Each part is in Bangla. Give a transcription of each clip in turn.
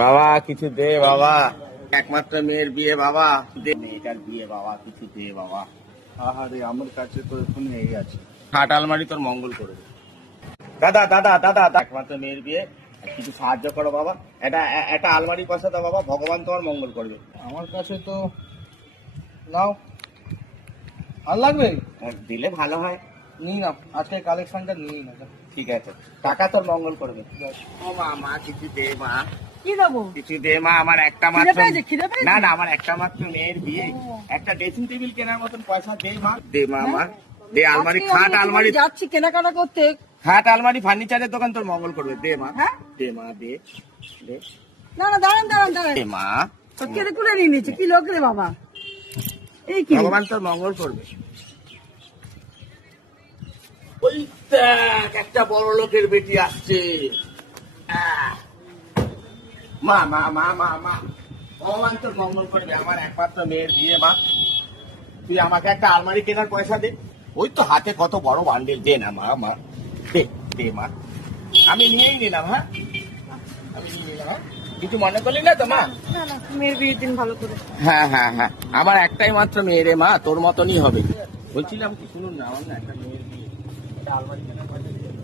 বাবা কিছু দে বাবা, একমাত্র মেয়ের বিয়ে বাবা, দে মেয়েটার বিয়ে বাবা, কিছু দে বাবা। আহারে আমার কাছে তো এখন এই আছে। খাট আলমারি তোর মঙ্গল করবে। দাদা দাদা দাদা, একমাত্র মেয়ের বিয়ে, কিছু সাহায্য করো বাবা। একটা আলমারি পয়সা দাও বাবা, ভগবান তোমার মঙ্গল করবে। আমার কাছে তো নাও, আর লাগবে? দিলে ভালো হয়। নিই না, আজকে কালেকশনটা নিই না। ঠিক আছে, টাকা তোর মঙ্গল করবে। ও মা কিছু দে মা, কি দেবো? কিছু দে মা, আমার একটা খিদে মাত্র, পেয়েছে? না না আমার একটা মাত্র মেয়ের বিয়ে, একটা ড্রেসিং টেবিল কেনার মতন পয়সা দে মা, দে মা আমার, দে আলমারি, আজকে খাট আমি আলমারি, যাচ্ছি কেনাকাটা করতে। খাট আলমারি ফার্নিচারের দোকান তোর মঙ্গল করবে, দে মা, হ্যাঁ? দে মা, দে দে না না, দাঁড়ান দাঁড়ান দাঁড়ান, দে মা, কেড়ে কুড়ে নিয়ে নিচ্ছে, কি লোক রে বাবা, এই কি? ভগবান তোর মঙ্গল করবে। ওই দেখ একটা বড় লোকের বেটি আসছে। মা মা মা মা মা, ভগবান তোর মঙ্গল করবে, আমার একমাত্র মেয়ের বিয়ে মা, তুই আমাকে একটা আলমারি কেনার পয়সা দে। ওই তো হাতে কত বড় বান্ডিল, দে না মা, মা দে দে মা, আমি নিয়েই নিলাম। হ্যাঁ আমি নিয়ে নিলাম, হ্যাঁ? কিছু মনে করলি না তো মা? না না, মেয়ের বিয়ের দিন ভালো করে। হ্যাঁ হ্যাঁ হ্যাঁ, আমার একটাই মাত্র মেয়ে রে মা, তোর মতনই হবে। বলছিলাম কি শুনুন না, আমার না একটা মেয়ের বিয়ে, একটা আলমারি কেনার পয়সা দিতে হবে।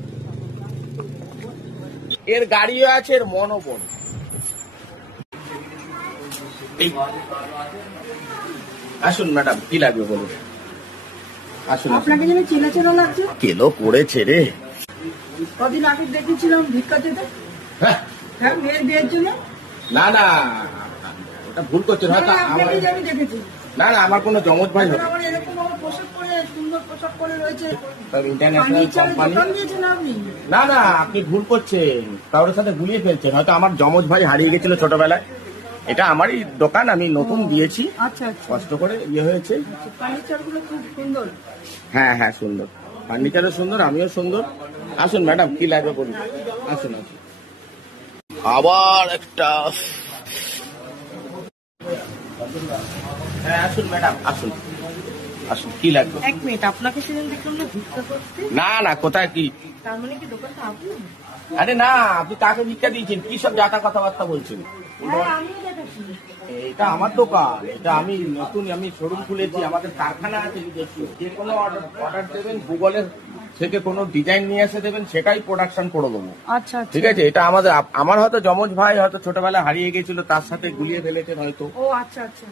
এর গাড়িও আছে, এর মনও বন। আসুন ম্যাডাম, কি লাগবে বলুন, আসুন। আপনাকে যেন চেনা চেনা লাগছে। কেলো করেছে রে। কদিন আগে দেখেছিলাম ভিক্ষা দিতে। হ্যাঁ, হ্যাঁ, মেয়ের বিয়ের জন্য। না না, ওটা ভুল করছেন হয়তো। না, আপনাকে যে আমি দেখেছি। না না, আমার কোনো জমজ ভাই হবে। আমার এরকম আমার পোশাক পরে, সুন্দর পোশাক পরে রয়েছে। ইন্টারন্যাশনাল ফার্নিচারের কোম্পানি। দোকান দিয়েছেন আপনি? না না, আপনি ভুল করছেন, কারোর সাথে গুলিয়ে ফেলছেন। হয়তো আমার জমজ ভাই হারিয়ে গেছিল ছোটবেলায়, এটা আমারই দোকান, আমি নতুন দিয়েছি, আচ্ছা আচ্ছা, কষ্ট করে ইয়ে হয়েছে। ফার্নিচার গুলো খুব সুন্দর। হ্যাঁ হ্যাঁ সুন্দর, ফার্নিচারও সুন্দর, আমিও সুন্দর। আসুন ম্যাডাম, কি লাগবে বলুন, আসুন আসুন। আবার একটা, হ্যাঁ আসুন ম্যাডাম, আসুন আসুন, কি লাগবে? এক মিনিট, আপনাকে সেদিন দেখলাম না ভিক্ষা করতে, না না, কোথায় কি? তার মানে কি দোকানটা আপনি? আরে না, আপনি কাকে ভিক্ষা দিয়েছেন, কি সব যাতা কথাবার্তা বলছেন? হ্যাঁ, আমিও দেখেছি। এটা আমার দোকান, এটা আমি নতুন, আমি শোরুম খুলেছি, আমাদের কারখানা আছে নিজস্ব। যে কোনো অর্ডার দেবেন, গুগলের থেকে কোনো ডিজাইন নিয়ে এসে দেবেন, সেটাই প্রোডাকশন করে দেবো। আচ্ছা আচ্ছা, ঠিক আছে, এটা আমাদের, আমার হয়তো জমজ ভাই হয়তো ছোটবেলায় হারিয়ে গেছিল, তার সাথে গুলিয়ে ফেলেছেন হয়তো। ও আচ্ছা আচ্ছা,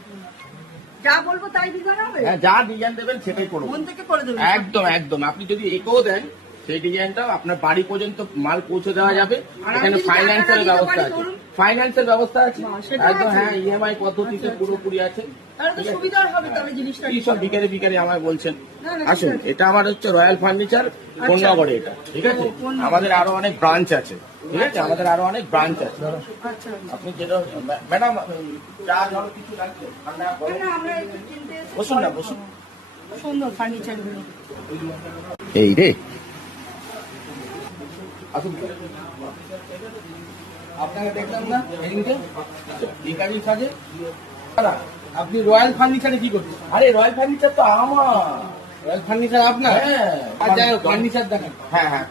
যা বলবো তাই ডিজাইন হবে? হ্যাঁ, যা ডিজাইন দেবেন সেটাই করবো, মন থেকে করে দেবেন? একদম একদম। আপনি যদি এঁকেও দেন, সেই ডিজাইনটাও আপনার বাড়ি পর্যন্ত মাল পৌঁছে দেওয়া যাবে। আর এখানে আমি যদি ফাইন্যান্সের টাকাটা দিতে ব্যবস্থা পারি আছে, ধরুন? ফাইন্যান্সের ব্যবস্থা আছে সেটা একদম। আছে? হ্যাঁ, ইএমআই পদ্ধতিতে আচ্ছা, পুরোপুরি আছে। তাহলে তো সুবিধা হবে, তাহলে জিনিসটা। কি সব বিকারে বিকারে আমায় বলছেন? না, না, আসুন, ঠিক আছে। এটা আমার হচ্ছে রয়্যাল ফার্নিচার, কোন্নগরে এটা। ঠিক আছে, কোন্নগরে। আমাদের আরো অনেক ব্রাঞ্চ আছে। ঠিক আছে, আমাদের আরো অনেক ব্রাঞ্চ আছে। আচ্ছা, আপনি যেটা, ম্যাডাম চা জল কিছু লাগবে? ঠান্ডা গরম? না, আমরা একটু কিনতে এসেছি। বসুন না, বসুন। সুন্দর ফার্নিচার গুলো। এই রে, আসুন। আপনাকে দেখলাম না এদিকে ভিখারি সাজে। দাদা, আপনি রয়্যাল ফার্নিচারে কি করছেন? আরে রয়্যাল ফার্নিচার তো আমার। রয়্যাল ফার্নিচার আপনার? হ্যাঁ, আর যাই হোক, ফার্নিচার দেখেন। হ্যাঁ হ্যাঁ,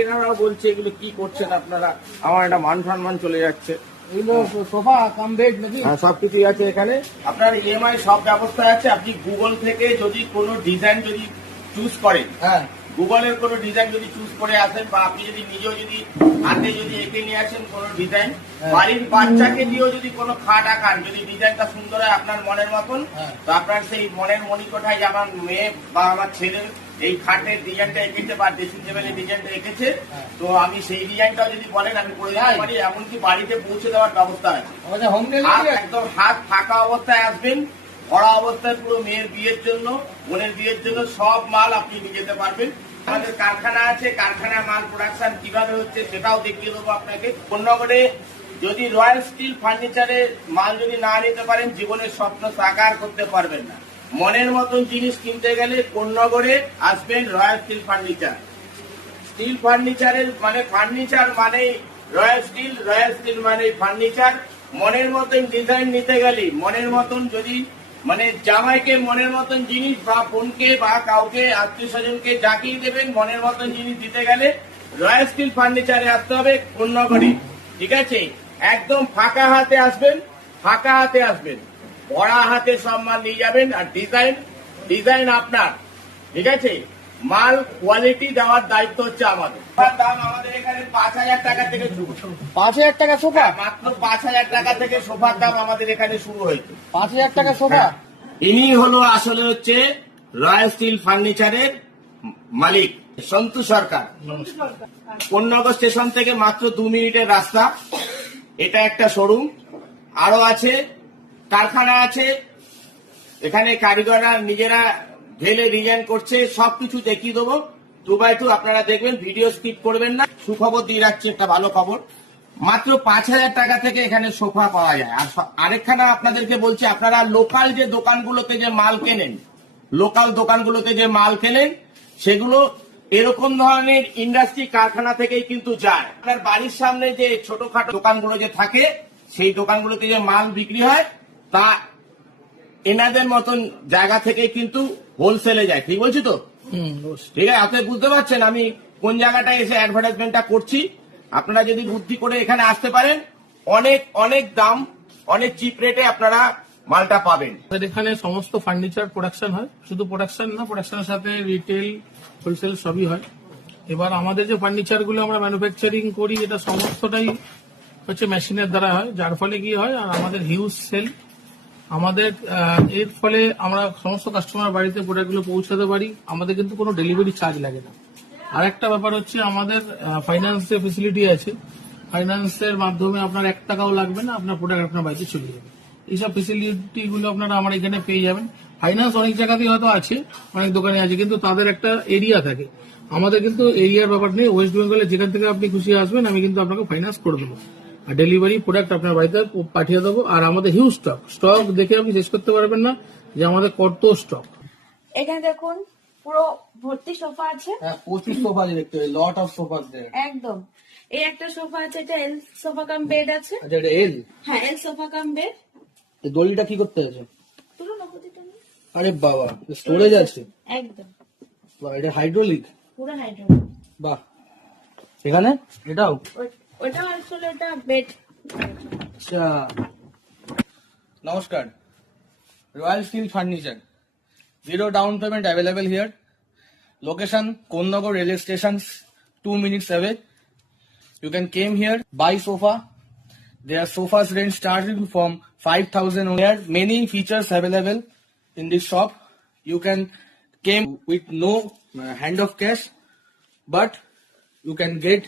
এনারাও বলছে এগুলো কি করছেন আপনারা, আমার একটা মান সম্মান চলে যাচ্ছে। এগুলো সোফা কাম বেড নাকি? হ্যাঁ, সবকিছুই আছে এখানে, আপনার ইএমআই সব ব্যবস্থা আছে। আপনি গুগল থেকে যদি কোনো ডিজাইন যদি চুজ করেন, হ্যাঁ, গুগলের কোনো ডিজাইন যদি চুজ করে আসেন, বা আপনি যদি নিজেও যদি হাতে যদি এঁকে নিয়ে আসেন কোনো ডিজাইন, বাড়ির বাচ্চাকে দিয়েও যদি কোনো খাট আঁকান, যদি ডিজাইনটা সুন্দর হয় আপনার মনের মতন, তো আপনার সেই মনের মণিকোঠায় যে আমার মেয়ে বা আমার ছেলে এই খাটের ডিজাইনটা এঁকেছে বা ড্রেসিং টেবিলের ডিজাইনটা এঁকেছে, তো আমি সেই ডিজাইনটাও যদি বলেন আমি করে দিতে পারি, এমনকি বাড়িতে পৌঁছে দেওয়ার ব্যবস্থা আছে। আমাদের হোম ডেলিভারি। একদম হাত ফাঁকা অবস্থায় আসবেন, ভরা অবস্থায় পুরো মেয়ের বিয়ের জন্য, বোনের বিয়ের জন্য সব মাল আপনি নিয়ে যেতে পারবেন। আমাদের কারখানা আছে, কারখানার মাল প্রোডাকশন কিভাবে হচ্ছে সেটাও দেখিয়ে দেবো আপনাকে। কোন্নগরে যদি রয়্যাল স্টিল ফার্নিচারের মাল যদি না নিতে পারেন, জীবনের স্বপ্ন সাকার করতে পারবেন না। মনের মতন জিনিস কিনতে গেলে কোন্নগরে আসবেন রয়্যাল স্টিল ফার্নিচার। স্টিল ফার্নিচারের মানে ফার্নিচার মানে রয়্যাল স্টিল, রয়্যাল স্টিল মানে ফার্নিচার। মনের মতন ডিজাইন নিতে গেলে, মনের মতন যদি মানে জামাইকে মনের মতন জিনিস বা বোনকে বা কাউকে আত্মীয় স্বজনকে জাকিয়ে দেবেন, মনের মতন জিনিস দিতে গেলে রয়্যাল স্টিল ফার্নিচারে আসতে হবে কোন্নগরে। ঠিক আছে, একদম ফাঁকা হাতে আসবেন, ফাঁকা হাতে আসবেন, ভরা হাতে সব মাল নিয়ে যাবেন। আর ডিজাইন আপনার, ঠিক আছে। মাল কোয়ালিটি দেওয়ার দায়িত্ব হচ্ছে আমাদের। দাম আমাদের এখানে 5,000 টাকা থেকে শুরু। 5,000 টাকা সোফা? মাত্র 5,000 টাকা থেকে সোফার দাম আমাদের এখানে শুরু হয়েছে। 5,000 টাকা সোফা? ইনি হলো আসলে হচ্ছে রয়্যাল স্টিল ফার্নিচারের মালিক সন্তু সরকার। কোন্নগর স্টেশন থেকে মাত্র 2 মিনিটের রাস্তা। এটা একটা শোরুম, আরো আছে, কারখানা আছে। এখানে কারিগররা নিজেরা ঢেলে ডিজাইন করছে, সবকিছু দেখিয়ে দেবো 2x2। আপনারা দেখবেন, ভিডিও স্কিপ করবেন না। সুখবর দিয়ে রাখছি, একটা ভালো খবর। মাত্র 5,000 টাকা থেকে এখানে সোফা পাওয়া যায়। আর আরেকখানা আপনাদেরকে বলছি, আপনারা লোকাল যে দোকানগুলোতে যে মাল কেনেন, লোকাল দোকানগুলোতে যে মাল কেনেন, সেগুলো এরকম ধরনের ইন্ডাস্ট্রি কারখানা থেকেই কিন্তু যায়। আপনার বাড়ির সামনে যে ছোটখাটো দোকানগুলো যে থাকে, সেই দোকানগুলোতে যে মাল বিক্রি হয়, তা এনাদের মতন জায়গা থেকে কিন্তু হোলসেলে যায়। ঠিক বলছি তো? ঠিক আছে, আপনি বুঝতে পারছেন আমি কোন জায়গাটায় এসে অ্যাডভার্টাইজমেন্টটা করছি। আপনারা যদি বুদ্ধি করে এখানে আসতে পারেন, অনেক অনেক দাম, অনেক চিপ রেটে আপনারা মালটা পাবেন। আমাদের এখানে সমস্ত ফার্নিচার প্রোডাকশন হয়, শুধু প্রোডাকশন না, প্রোডাকশনের সাথে রিটেল, হোলসেল সবই হয়। এবার আমাদের যে ফার্নিচার গুলো আমরা ম্যানুফ্যাকচারিং করি, এটা সমস্তটাই হচ্ছে মেশিনের দ্বারা হয়, যার ফলে কি হয়, আর আমাদের হিউজ সেল। আমাদের এর ফলে আমরা সমস্ত কাস্টমার বাড়িতে প্রোডাক্টগুলো পৌঁছাতে পারি। আমাদের কিন্তু কোনো ডেলিভারি চার্জ লাগে না। আর একটা ব্যাপার হচ্ছে, আমাদের ফাইন্যান্সের ফেসিলিটি আছে। ফাইন্যান্সের মাধ্যমে আপনার 1 টাকাও লাগবে না, আপনার প্রোডাক্ট আপনার বাড়িতে চলে যাবে। এইসব ফেসিলিটি গুলো আপনারা আমার এখানে পেয়ে যাবেন। ফাইন্যান্স অনেক জায়গাতেই হয়তো আছে, অনেক দোকানে আছে, কিন্তু তাদের একটা এরিয়া থাকে। আমাদের কিন্তু এরিয়ার ব্যাপার নেই। ওয়েস্ট বেঙ্গলে যেখান থেকে আপনি খুশি আসবেন, আমি কিন্তু আপনাকে ফাইন্যান্স করে দেবো। আর ডেলিভারি প্রোডাক্ট আপনার বাড়িতে পাঠিয়ে দেবো। আর আমাদের হিউজ স্টক দেখে আপনি শেষ করতে পারবেন না যে আমাদের কত স্টক। এখানে দেখুন পুরো ভর্তি সোফা আছে। হ্যাঁ, 25 সোফা দেখতে হবে, লট অফ সোফা দেয়ার। একদম। এই একটা সোফা আছে, এটা এল সোফা কাম বেড আছে। আচ্ছা, এটা এল? হ্যাঁ, এল সোফা কাম বেড। এই দড়িটা কি করতে আছে? পুরো নকদিটা নেই। আরে বাবা, স্টোরেজ আছে? একদম বাহ, এটা হাইড্রোলিক? পুরো হাইড্রোলিক। বাহ। এখানে এটাও? ওটা আসলে এটা বেড। আচ্ছা, নমস্কার। Royal steel furniture, 0 down payment available here. Location Konnagar railway station, 2 minutes away. You can came here, buy sofa. Their sofas range starting from 5,000. There are many features available in this shop. You can came with no hand of cash, but you can get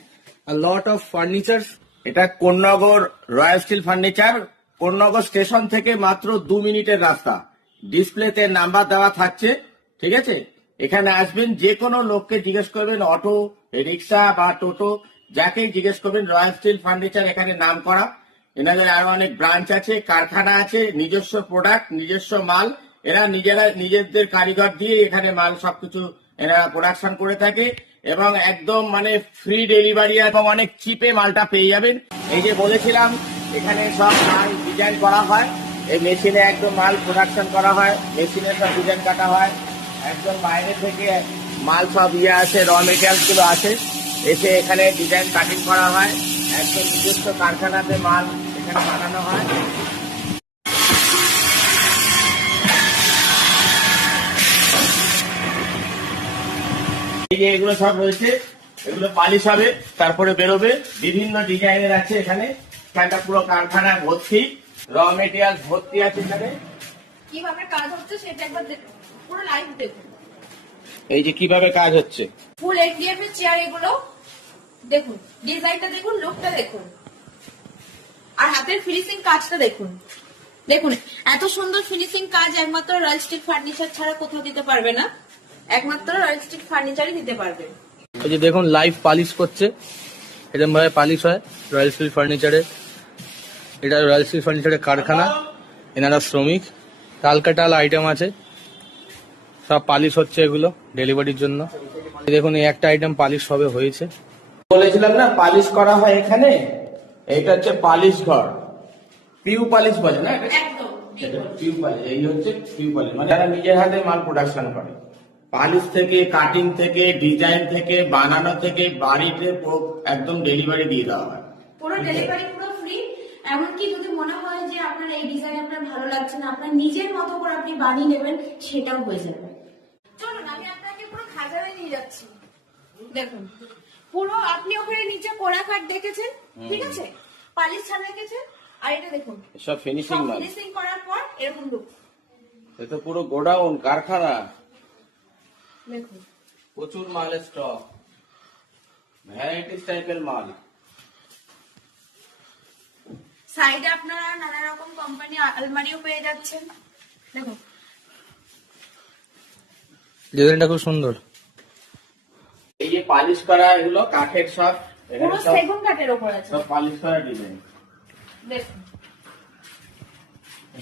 a lot of furnitures. এটা Konnagar royal steel furniture, Konnagar station থেকে মাত্র 2 মিনিটের রাস্তা। ডিসপ্লেতে নাম্বার দেওয়া থাকছে, ঠিক আছে। এখানে আসবেন, যে কোনো লোককে জিজ্ঞেস করবেন, অটো, রিক্সা বা টোটো, যাকে জিজ্ঞেস করবেন, রয়্যাল স্টিল ফার্নিচার এখানে নাম করা। এনাদের আরো অনেক ব্রাঞ্চ আছে, কারখানা আছে, নিজস্ব প্রোডাক্ট, নিজস্ব মাল। এরা নিজেরা নিজেদের কারিগর দিয়ে এখানে মাল সবকিছু এরা প্রোডাকশন করে থাকে, এবং একদম মানে ফ্রি ডেলিভারি এবং অনেক চিপে মালটা পেয়ে যাবেন। এই যে বলেছিলাম, এখানে সব মাল ডিজাইন করা হয়, এই মেশিনে একদম মাল প্রোডাকশন করা হয়, মেশিনে সব ডিজাইন কাটা হয়। একদম বাইরে থেকে মাল সব আছে, র মেটেরিয়ালস গুলো আসে, এসে এখানে ডিজাইন কাটিং করা হয়। একদম নিজস্ব কারখানাতে মাল এখানে বানানো হয়। এই যে এগুলো সব রয়েছে, এগুলো পালিশ হবে, তারপরে বেরোবে। বিভিন্ন ডিজাইনের আছে এখানে। এখানটা পুরো কারখানা ভর্তি, র মেটেরিয়াল ভর্তি আছে এখানে। কিভাবে কাজ হচ্ছে সেটা একবার দেখুন, পুরো লাইভ দেখুন। এই যে কিভাবে কাজ হচ্ছে, ফুল এমডিএফ এর চেয়ার এগুলো দেখুন, ডিজাইনটা দেখুন, লুকটা দেখুন, আর হাতের ফিনিশিং কাজটা দেখুন। দেখুন এত সুন্দর ফিনিশিং কাজ একমাত্র রয়্যাল স্টিল ফার্নিচার ছাড়া কোথাও দিতে পারবে না, একমাত্র রয়্যাল স্টিল ফার্নিচারই দিতে পারবে। এই যে দেখুন, লাইভ পালিশ করছে, এরকম ভাবে পালিশ হয় রয়্যাল স্টিল ফার্নিচারে। এটা রয়্যাল স্টিল ফার্নিচারের কারখানা, এনারা শ্রমিক। টাল আইটেম আছে, সব পালিশ হচ্ছে এগুলো ডেলিভারির জন্য। দেখুন, এই একটা আইটেম পালিশ সবে হয়েছে। বলেছিলাম না পালিশ করা হয় এখানে। এটা হচ্ছে পালিশ ঘর, পিউ পালিশ বলে না, একদম পিউ পালিশ। এই হচ্ছে পিউ পালিশ, মানে যারা নিজের হাতে মাল প্রোডাকশন করে। পালিশ থেকে, কাটিং থেকে, ডিজাইন থেকে, বানানো থেকে, বাড়িতে একদম ডেলিভারি দিয়ে দেওয়া হয়। পুরো ডেলিভারি পুরো ফ্রি। এমনকি যদি মনে হয় যে আপনার এই ডিজাইন আপনার ভালো লাগছে না, আপনার নিজের মতো করে আপনি বানিয়ে নেবেন, সেটাও হয়ে যাবে। চলুন আমি আপনাকে পুরো খাজানায় নিয়ে যাচ্ছি। দেখুন পুরো আপনি ওখানে নিচে পোড়া কাঠ দেখেছেন, ঠিক আছে, পালিশ ছাড়া রেখেছেন, আর এটা দেখুন সব ফিনিশিং মাল, ফিনিশিং করার পর এরকম লুক। এটা পুরো গোডাউন, কারখানা, দেখুন প্রচুর মালের স্টক, ভ্যারাইটিস টাইপের মাল। সাইডে আপনারা নানা রকম কোম্পানি আলমারিও পেয়ে যাচ্ছেন। দেখুন ডিজাইনটা খুব সুন্দর। এই যে পালিশ করা এগুলো কাঠের সব, এখানে পুরো সব সেগুন কাঠের ওপর আছে। সব পালিশ করা ডিজাইন, দেখুন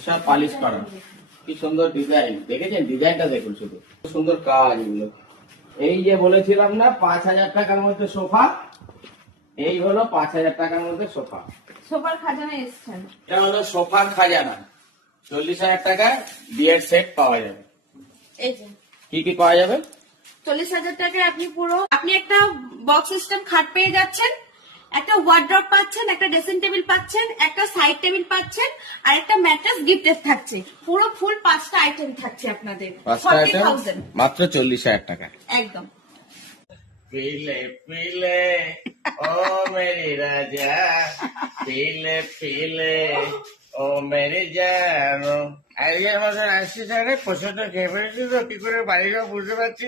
সব পালিশ করা। কি সুন্দর ডিজাইন, দেখেছেন ডিজাইনটা দেখুন, শুধু খুব সুন্দর কাজ এগুলো। এই যে বলেছিলাম না 5,000 টাকার মধ্যে সোফা, এই হলো 5,000 টাকার মধ্যে সোফা। সোফার খাজানায় এসছেন। এটা হলো সোফার খাজানা। 40,000 টাকায় বিয়ের সেট পাওয়া যাবে। এই যে কি কি পাওয়া যাবে? 40,000 টাকায় আপনি একটা বক্স সিস্টেম খাট পেয়ে যাচ্ছেন, একটা ওয়ার্ড্রপ পাচ্ছেন, একটা ড্রেসিং টেবিল পাচ্ছেন, একটা সাইড টেবিল পাচ্ছেন, আর একটা ম্যাট্রেস গিফটেড থাকছে। পুরো ফুল 5টা আইটেম থাকছে আপনাদের 40,000 মাত্র 40,000 টাকা। একদম। पीले पीले ओ मेरी राजा, पीले पीले ও মেরি জানো। আজকে আমাদের আসছি স্যার, প্রচন্ড খেয়ে ফেলেছি তো, কি করে বাড়িটা বুঝতে পারছি না।